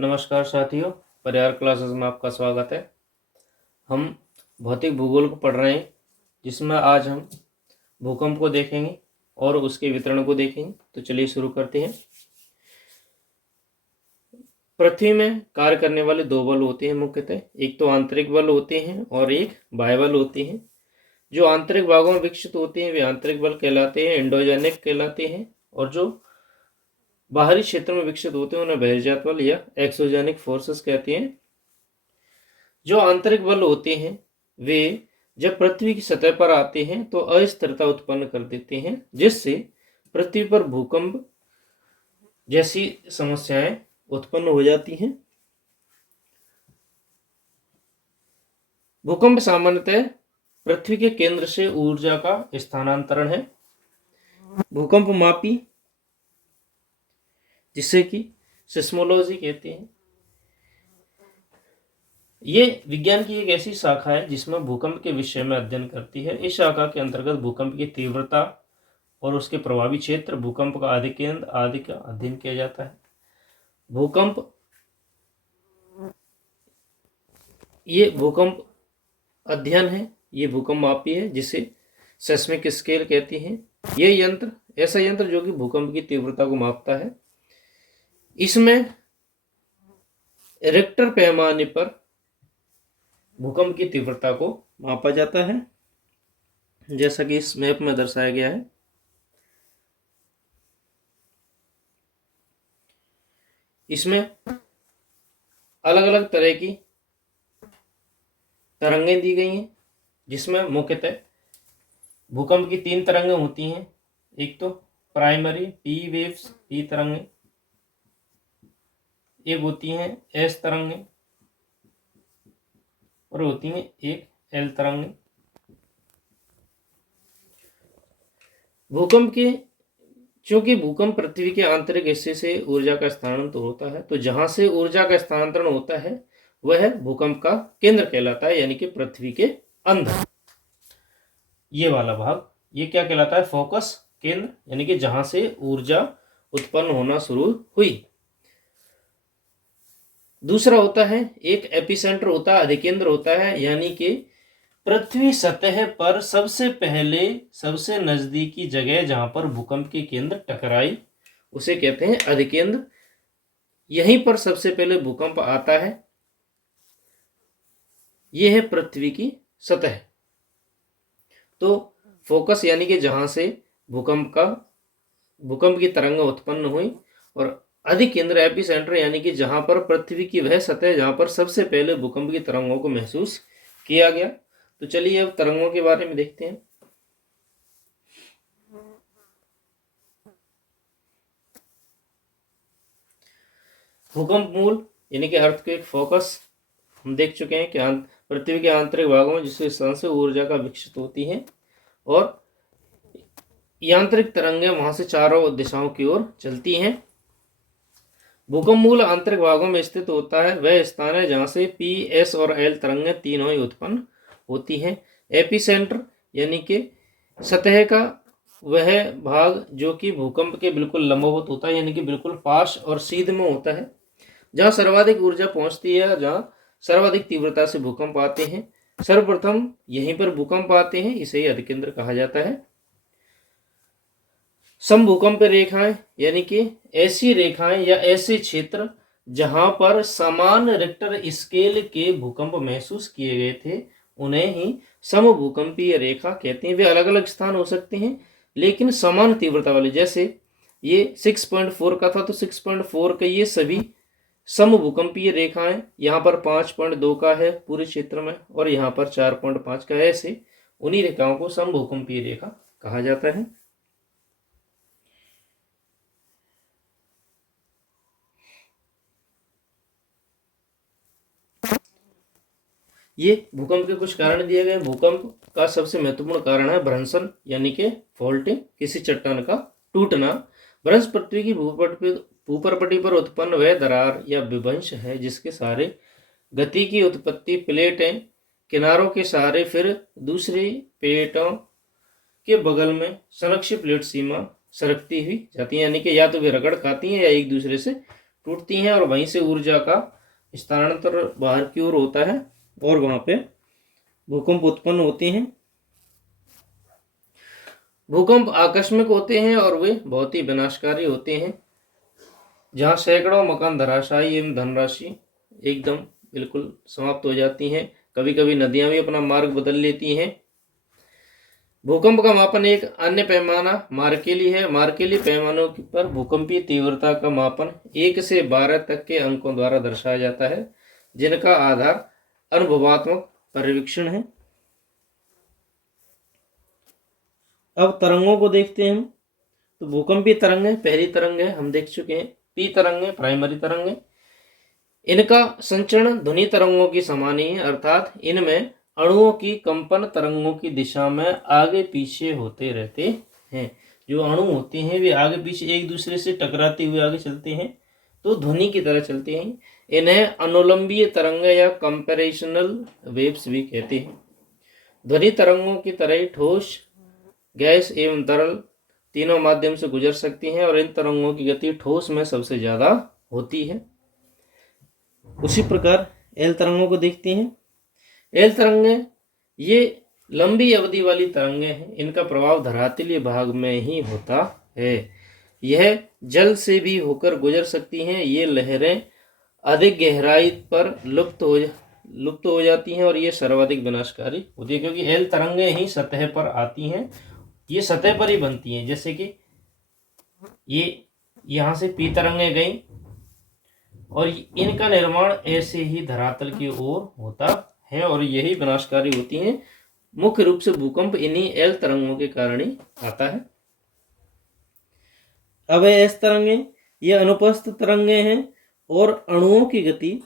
नमस्कार साथियों, परिहार क्लासेस में आपका स्वागत है। हम भौतिक भूगोल को पढ़ रहे हैं, जिसमें आज हम भूकंप को देखेंगे और उसके वितरण को देखेंगे। तो चलिए शुरू करते हैं। पृथ्वी में कार्य करने वाले दो बल होते हैं मुख्यतः, एक तो आंतरिक बल होते हैं और एक बाह्य बल होते हैं। जो आंतरिक भागों में विकसित होते हैं वे आंतरिक बल कहलाते हैं, एंडोजेनिक कहलाते हैं, और जो बाहरी क्षेत्र में विकसित होते हैं उन्हें बहिर्जात बल या एक्सोजेनिक फोर्सेस कहते हैं। जो आंतरिक बल होते हैं वे जब पृथ्वी की सतह पर आते हैं तो अस्थिरता उत्पन्न कर देते हैं, जिससे पृथ्वी पर भूकंप जैसी समस्याएं उत्पन्न हो जाती हैं। भूकंप सामान्यतः पृथ्वी के केंद्र से ऊर्जा का स्थानांतरण है। भूकंप मापी, जिसे कि सिस्मोलॉजी कहते हैं, ये विज्ञान की एक ऐसी शाखा है जिसमें भूकंप के विषय में अध्ययन करती है। इस शाखा के अंतर्गत भूकंप की तीव्रता और उसके प्रभावी क्षेत्र, भूकंप का आदि केंद्र आदि का अध्ययन किया जाता है। भूकंप अध्ययन है, ये भूकंप मापी है, जिसे सेस्मिक स्केल कहती हैं। ये यंत्र ऐसा यंत्र जो कि भूकंप की तीव्रता को मापता है। इसमें रिक्टर पैमाने पर भूकंप की तीव्रता को मापा जाता है, जैसा कि इस मैप में दर्शाया गया है। इसमें अलग अलग तरह की तरंगें दी गई हैं, जिसमें मुख्यतः भूकंप की 3 तरंगें होती हैं। एक तो प्राइमरी पी वेव्स, पी तरंगें, एक होती हैं एस तरंगें, और होती हैं एक एल तरंगें। चूंकि भूकंप पृथ्वी के आंतरिक हिस्से से ऊर्जा का स्थानांतरण होता है, तो जहां से ऊर्जा का स्थानांतरण होता है वह भूकंप का केंद्र कहलाता है, यानी कि पृथ्वी के अंदर ये वाला भाग, ये क्या कहलाता है? फोकस, केंद्र, यानी कि जहां से ऊर्जा उत्पन्न होना शुरू हुई। दूसरा होता है एक एपिसेंटर होता है, अधिकेंद्र होता है, यानी कि पृथ्वी सतह पर सबसे पहले सबसे नजदीकी जगह जहां पर भूकंप की केंद्र टकराई उसे कहते हैं अधिकेंद्र। यहीं पर सबसे पहले भूकंप आता है। यह है पृथ्वी की सतह। तो फोकस यानी कि जहां से भूकंप की तरंग उत्पन्न हुई, और अधिकेंद्र एपिसेंटर यानी कि जहां पर पृथ्वी की वह सतह जहां पर सबसे पहले भूकंप की तरंगों को महसूस किया गया। तो चलिए अब तरंगों के बारे में देखते हैं। भूकंप मूल यानी कि अर्थक्वेक फोकस हम देख चुके हैं कि पृथ्वी के आंतरिक भागों में जिसके स्थान से ऊर्जा का विकसित होती है, और यांत्रिक तरंगें वहां से चारों दिशाओं की ओर चलती हैं। भूकंप मूल आंतरिक भागों में स्थित होता है, वह स्थान है जहां से पी, एस और एल तरंगें तीनों ही उत्पन्न होती हैं। एपिसेंटर यानी कि सतह का वह भाग जो कि भूकंप के बिल्कुल लंबवत होता है, यानी कि बिल्कुल पास और सीध में होता है, जहां सर्वाधिक ऊर्जा पहुंचती है, जहां सर्वाधिक तीव्रता से भूकंप आते हैं। सर्वप्रथम यहीं पर भूकंप आते हैं, इसे ही अधिकेंद्र कहा जाता है। समभूकंप रेखाएं यानी कि ऐसी रेखाएं या ऐसे क्षेत्र जहां पर समान रिक्टर स्केल के भूकंप महसूस किए गए थे उन्हें ही समभूकंपीय रेखा कहते हैं। वे अलग अलग स्थान हो सकते हैं लेकिन समान तीव्रता वाले। जैसे ये 6.4 का था तो 6.4 के ये सभी समभूकंपीय रेखाएं, यहाँ पर 5.2 का है पूरे क्षेत्र में और यहाँ पर 4.5 का है। ऐसे उन्हीं रेखाओं को समभूकंपीय रेखा कहा जाता है। ये भूकंप के कुछ कारण दिए गए। भूकंप का सबसे महत्वपूर्ण कारण है भ्रंशन यानी कि फॉल्टिंग, किसी चट्टान का टूटना। भ्रंश पृथ्वी की भूपरपटी पर उत्पन्न वह दरार या विभंश है जिसके सहारे गति की उत्पत्ति प्लेटें किनारों के सहारे फिर दूसरी प्लेटों के बगल में संरक्षित प्लेट सीमा सरकती हुई जाती है, यानी कि या तो वे रगड़ खाती हैं या एक दूसरे से टूटती हैं और वहीं से ऊर्जा का स्थानांतर बाहर की ओर होता है और वहां पे भूकंप उत्पन्न होते हैं। भूकंप आकस्मिक होते हैं और वे बहुत ही विनाशकारी होते हैं, जहां सैकड़ों मकान धराशायी एवं धनराशि एकदम बिल्कुल समाप्त हो जाती हैं। कभी कभी नदियां भी अपना मार्ग बदल लेती हैं। भूकंप का मापन एक अन्य पैमाना मार्केली है। मार्केली पैमानों पर भूकंपीय तीव्रता का मापन 1 से 12 तक के अंकों द्वारा दर्शाया जाता है, जिनका आधार अनुभवात्मक पर्यवेक्षण है। अब तरंगों को देखते हैं हम। तो भूकंपीय तरंग है, पहली तरंग है हम देख चुके हैं। पी तरंग है, प्राइमरी तरंग है। इनका संचरण ध्वनि तरंगों की समान ही है, अर्थात इनमें अणुओं की कंपन तरंगों की दिशा में आगे पीछे होते रहते हैं। जो अणु होते हैं वे आगे पीछे एक दूसरे से टकराते हुए आगे चलते हैं, तो ध्वनि की तरह चलते हैं। इन्हें अनुलंबीय तरंग या कंपैरेशनल वेव्स भी कहते हैं। ध्वनि तरंगों की तरह ठोस, गैस एवं तरल तीनों माध्यम से गुजर सकती हैं और इन तरंगों की गति ठोस में सबसे ज्यादा होती है। उसी प्रकार एल तरंगों को देखते हैं। एल तरंगें ये लंबी अवधि वाली तरंगें हैं। इनका प्रभाव धरातलीय भाग में ही होता है। यह जल से भी होकर गुजर सकती हैं। ये लहरें अधिक गहराई पर लुप्त हो जाती हैं और ये सर्वाधिक विनाशकारी होती है, क्योंकि एल तरंगें ही सतह पर आती हैं। ये सतह पर ही बनती हैं। जैसे कि ये यहाँ से पी तरंगें गई और इनका निर्माण ऐसे ही धरातल की ओर होता है और यही विनाशकारी होती हैं। मुख्य रूप से भूकंप इन्हीं एल तरंगों के कारण ही आता है। अब एस तरंगें, ये अनुपस्थ तरंगें हैं और अणुओं की गति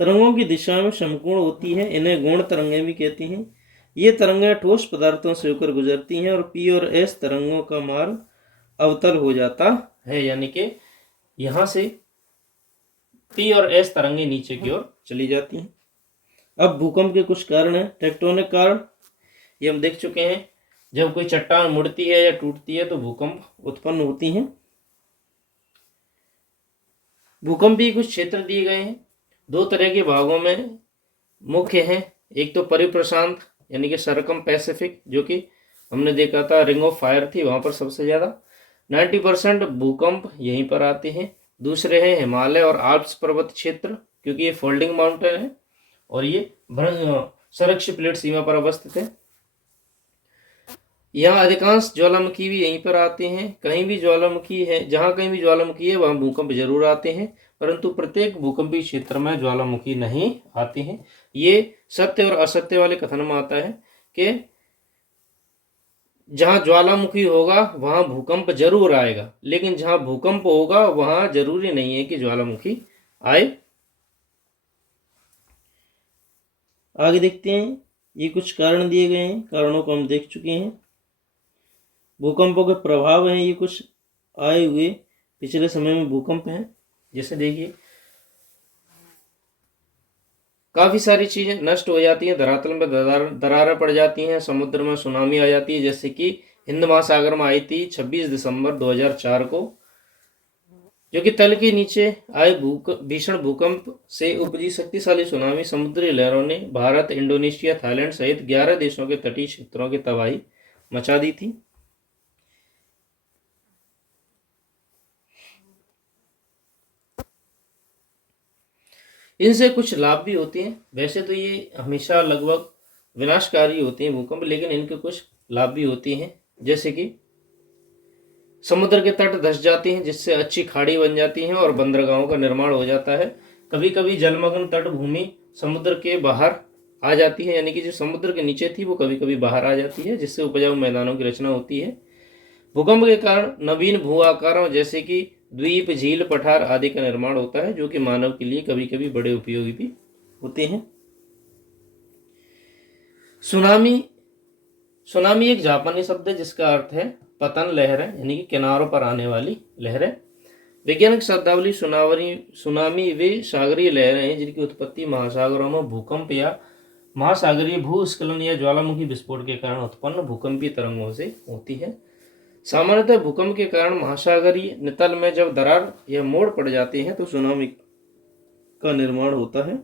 तरंगों की दिशा में समकोण होती है। इन्हें गौण तरंगें भी कहती हैं। ये तरंगें ठोस पदार्थों से होकर गुजरती हैं और पी और एस तरंगों का मार्ग अवतल हो जाता है, यानी कि यहां से पी और एस तरंगें नीचे की ओर चली जाती हैं। अब भूकंप के कुछ कारण हैं। टेक्टोनिक कारण, ये हम देख चुके हैं। जब कोई चट्टान मुड़ती है या टूटती है तो भूकंप उत्पन्न होती हैं। भूकंप भी कुछ क्षेत्र दिए गए हैं। 2 तरह के भागों में मुख्य हैं। एक तो परिप्रशांत यानी कि सरकम पैसिफिक, जो कि हमने देखा था रिंग ऑफ फायर थी, वहां पर सबसे ज्यादा 90% भूकंप यहीं पर आते हैं। दूसरे हैं हिमालय और आल्प्स पर्वत क्षेत्र, क्योंकि ये फोल्डिंग माउंटेन है और ये संरक्ष प्लेट सीमा पर अवस्थित है। यहाँ अधिकांश ज्वालामुखी भी यहीं पर आते हैं। कहीं भी ज्वालामुखी है, जहाँ कहीं भी ज्वालामुखी है वहाँ भूकंप जरूर आते हैं, परंतु प्रत्येक भूकंपीय क्षेत्र में ज्वालामुखी नहीं आते हैं। ये सत्य और असत्य वाले कथन में आता है कि जहां ज्वालामुखी होगा वहां भूकंप जरूर आएगा, लेकिन जहां भूकंप होगा वहां जरूरी नहीं है कि ज्वालामुखी आए। आगे देखते हैं। ये कुछ कारण दिए गए हैं, कारणों को हम देख चुके हैं। भूकंपों के प्रभाव हैं, ये कुछ आए हुए पिछले समय में भूकंप हैं। जैसे देखिए काफी सारी चीजें नष्ट हो जाती हैं, धरातल में दरारें पड़ जाती हैं, समुद्र में सुनामी आ जाती है, जैसे कि हिंद महासागर में आई थी 26 दिसंबर 2004 को, जो कि तल के नीचे आए भीषण भूकंप से उपजी शक्तिशाली सुनामी समुद्री लहरों ने भारत, इंडोनेशिया, थाईलैंड सहित 11 देशों के तटीय क्षेत्रों की तबाही मचा दी थी। इनसे कुछ लाभ भी होते हैं। वैसे तो ये हमेशा लगभग विनाशकारी होते हैं भूकंप, लेकिन इनके कुछ लाभ भी होते हैं। जैसे कि समुद्र के तट धंस जाते हैं, जिससे अच्छी खाड़ी बन जाती है और बंदरगाहों का निर्माण हो जाता है। कभी कभी जलमग्न तट भूमि समुद्र के बाहर आ जाती है, यानी कि जो समुद्र के नीचे थी वो कभी कभी बाहर आ जाती है, जिससे उपजाऊ मैदानों की रचना होती है। भूकंप के कारण नवीन भू आकारों जैसे कि द्वीप, झील, पठार आदि का निर्माण होता है, जो कि मानव के लिए कभी कभी बड़े उपयोगी भी होते हैं। सुनामी एक जापानी शब्द है जिसका अर्थ है पतन लहरें, यानी कि किनारों पर आने वाली लहरें। वैज्ञानिक शब्दावली सुनामी वे सागरीय लहरें हैं जिनकी उत्पत्ति महासागरों में भूकंप या महासागरीय भूस्खलन या ज्वालामुखी विस्फोट के कारण उत्पन्न भूकंपीय तरंगों से होती है। सामान्यतः भूकंप के कारण महासागरीय नितल में जब दरार या मोड़ पड़ जाती है तो सुनामी का निर्माण होता है।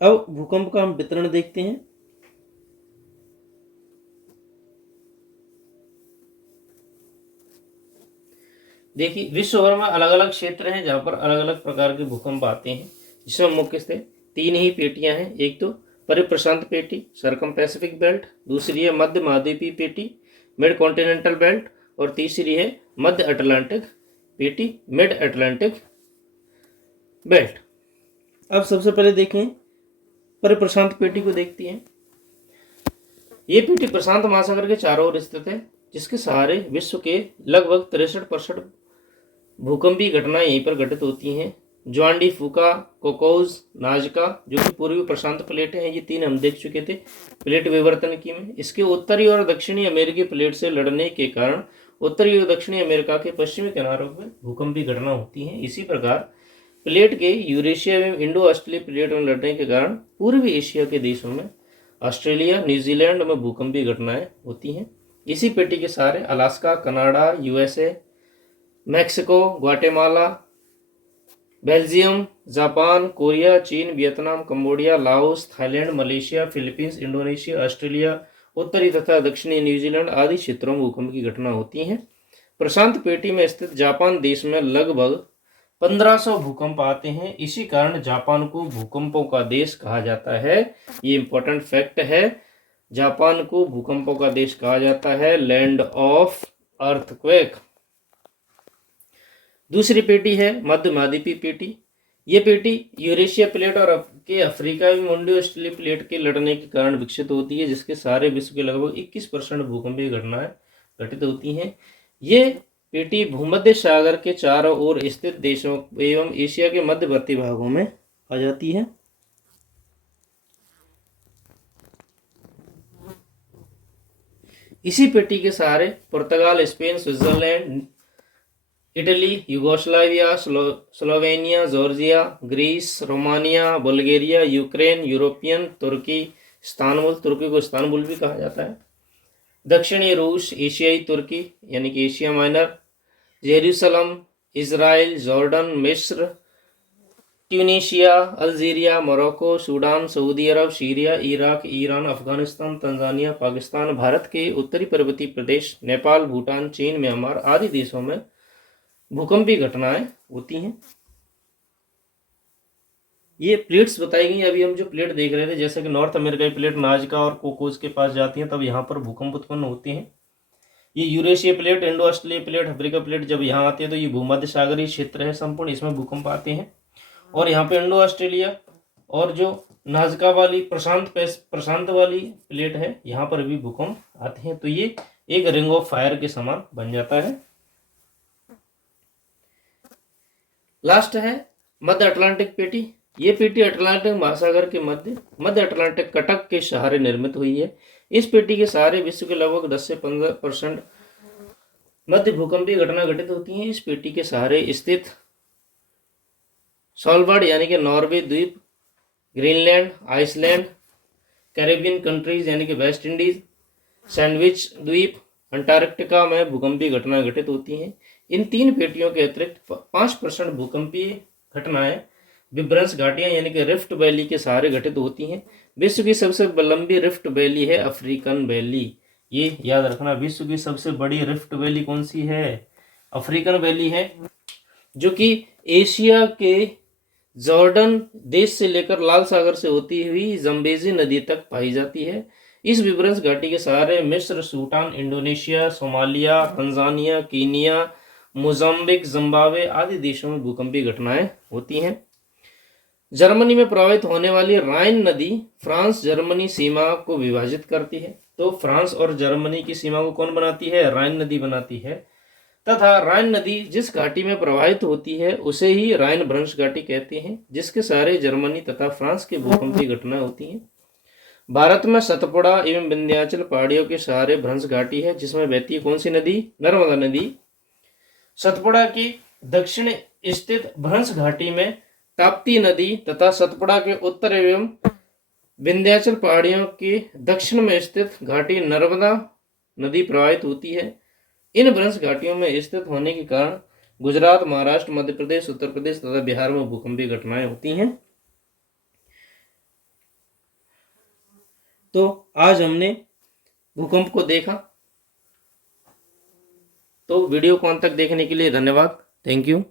अब भूकंप का हम वितरण देखते हैं। देखिए, विश्व भर में अलग अलग क्षेत्र हैं जहां पर अलग अलग प्रकार के भूकंप आते हैं, जिसमें मुख्यतः 3 ही पेटियां हैं। एक तो परिप्रशांत पेटी, सरकम पैसिफिक बेल्ट, दूसरी है मध्य महाद्वीपीय पेटी, मिड कॉन्टिनेंटल बेल्ट, और तीसरी है मध्य अटलांटिक पेटी, मिड अटलांटिक बेल्ट। अब सबसे पहले देखें, परिप्रशांत पेटी को देखती हैं। ये पेटी प्रशांत महासागर के चारों ओर स्थित है, जिसके सहारे विश्व के लगभग 63% भूकंपीय घटनाएं यहीं पर घटित होती हैं। ज्वांडी, फूका, कोकोज, नाजका, जो कि पूर्वी प्रशांत प्लेटें हैं, ये 3 हम देख चुके थे प्लेट विवर्तन की में। इसके उत्तरी और दक्षिणी अमेरिकी प्लेट से लड़ने के कारण उत्तरी और दक्षिणी अमेरिका के पश्चिमी किनारों पर भूकंपीय घटना होती हैं। इसी प्रकार प्लेट के यूरेशिया एवं इंडो ऑस्ट्रेलिया प्लेट में लड़ने के कारण पूर्वी एशिया के देशों में, ऑस्ट्रेलिया, न्यूजीलैंड में भूकंपीय घटनाएं होती हैं। इसी पेटी के सहारे Alaska, Canada, USA, Mexico, Guatemala, Belgium, Japan, Korea, चीन, Vietnam, Cambodia, Laos, Thailand, Malaysia, Philippines, Indonesia, Australia, उत्तरी तथा दक्षिणी न्यूजीलैंड आदि क्षेत्रों में भूकंप की घटना होती हैं। प्रशांत पेटी में स्थित जापान देश में लगभग 1500 भूकंप आते हैं। इसी कारण जापान को भूकंपों का देश कहा जाता है। ये इंपॉर्टेंट फैक्ट है, जापान को भूकंपों का देश कहा जाता है, लैंड ऑफ अर्थक्वेक। दूसरी पेटी है मध्य महाद्वीपीय पेटी। ये पेटी यूरेशिया प्लेट और के अफ्रीका एवं इंडो ऑस्ट्रेलिया प्लेट के लड़ने के कारण विकसित होती है, जिसके सारे विश्व के लगभग 21% भूकंपीय घटनाएं घटित होती हैं। ये पेटी भूमध्य सागर के चारों ओर स्थित देशों एवं एशिया के मध्यवर्ती भागों में आ जाती है। इसी पेटी के सहारे पुर्तगाल, Spain, Switzerland, Italy, Yugoslavia, Slovenia, Georgia, Greece, Romania, Bulgaria, Ukraine, European तुर्की, इस्तांबुल, तुर्की को इस्तांबुल भी कहा जाता है, दक्षिणी रूस, एशियाई तुर्की यानी कि Asia Minor, Jerusalem, Israel, Jordan, मिस्र, ट्यूनीशिया, अल्जीरिया, मोरक्को, सूडान, सऊदी अरब, Syria, Iraq, Iran, Afghanistan, Tanzania, Pakistan, Bharat के उत्तरी पर्वतीय प्रदेश, नेपाल, भूटान, चीन, म्यांमार आदि देशों में भूकंपीय घटनाएं होती हैं। ये प्लेट्स बताई गई। अभी हम जो प्लेट देख रहे थे, जैसे कि नॉर्थ अमेरिका की प्लेट नाजका और कोकोज के पास जाती हैं, तब यहाँ पर भूकंप उत्पन्न होते हैं। ये Eurasia plate, Indo Australia plate, Africa plate जब यहाँ आती है तो ये भूमध्य सागरीय क्षेत्र है संपूर्ण, इसमें भूकंप आते हैं। और यहाँ पे इंडो ऑस्ट्रेलिया और जो नाजका वाली प्रशांत वाली प्लेट है, यहाँ पर भी भूकंप आते हैं। तो ये एक रिंग ऑफ फायर के समान बन जाता है। लास्ट है मध्य अटलांटिक पेटी। ये पेटी अटलांटिक महासागर के मध्य अटलांटिक कटक के सहारे निर्मित हुई है। इस पेटी के सहारे विश्व के लगभग 10 से 15% मध्य भूकंपीय घटना घटित होती हैं। इस पेटी के सहारे स्थित सॉलबर्ड यानी कि नॉर्वे द्वीप, ग्रीनलैंड, आइसलैंड, कैरेबियन कंट्रीज यानी कि वेस्ट इंडीज, सैंडविच द्वीप, अंटार्कटिका में भूकंपीय घटनाएं घटित होती हैं। इन 3 पेटियों के अतिरिक्त 5% भूकंपीय घटनाएं विभ्रंश घाटियां यानी कि रिफ्ट वैली के सहारे घटित होती हैं। विश्व की सबसे लंबी रिफ्ट वैली है अफ्रीकन वैली। ये याद रखना, विश्व की सबसे बड़ी रिफ्ट वैली कौन सी है? अफ्रीकन वैली है, जो कि एशिया के जॉर्डन देश से लेकर लाल सागर से होती हुई जम्बेजी नदी तक पाई जाती है। इस विभ्रंश घाटी के सहारे मिस्र, Sudan, Indonesia, Somalia, Tanzania, Kenya, Mozambique, Zimbabwe आदि देशों में भूकंपीय घटनाएं होती हैं। जर्मनी में प्रवाहित होने वाली राइन नदी फ्रांस जर्मनी सीमा को विभाजित करती है। तो फ्रांस और जर्मनी की सीमा को कौन बनाती है? राइन नदी बनाती है। तथा राइन नदी जिस घाटी में प्रवाहित होती है उसे ही राइन भ्रंश घाटी कहते हैं, जिसके सहारे जर्मनी तथा फ्रांस के भूकंपीय घटनाएं होती हैं। भारत में सतपुड़ा एवं विंध्याचल पहाड़ियों के सहारे भ्रंश घाटी है, जिसमें बहती है कौन सी नदी? नर्मदा नदी। सतपुड़ा की दक्षिण स्थित भ्रंश घाटी में ताप्ती नदी तथा सतपुड़ा के उत्तर एवं विंध्याचल पहाड़ियों के दक्षिण में स्थित घाटी नर्मदा नदी प्रवाहित होती है। इन भ्रंश घाटियों में स्थित होने के कारण गुजरात, महाराष्ट्र, मध्य प्रदेश, उत्तर प्रदेश तथा बिहार में भूकंपीय घटनाएं होती हैं। तो आज हमने भूकंप को देखा। तो वीडियो को अंत तक देखने के लिए धन्यवाद। Thank you.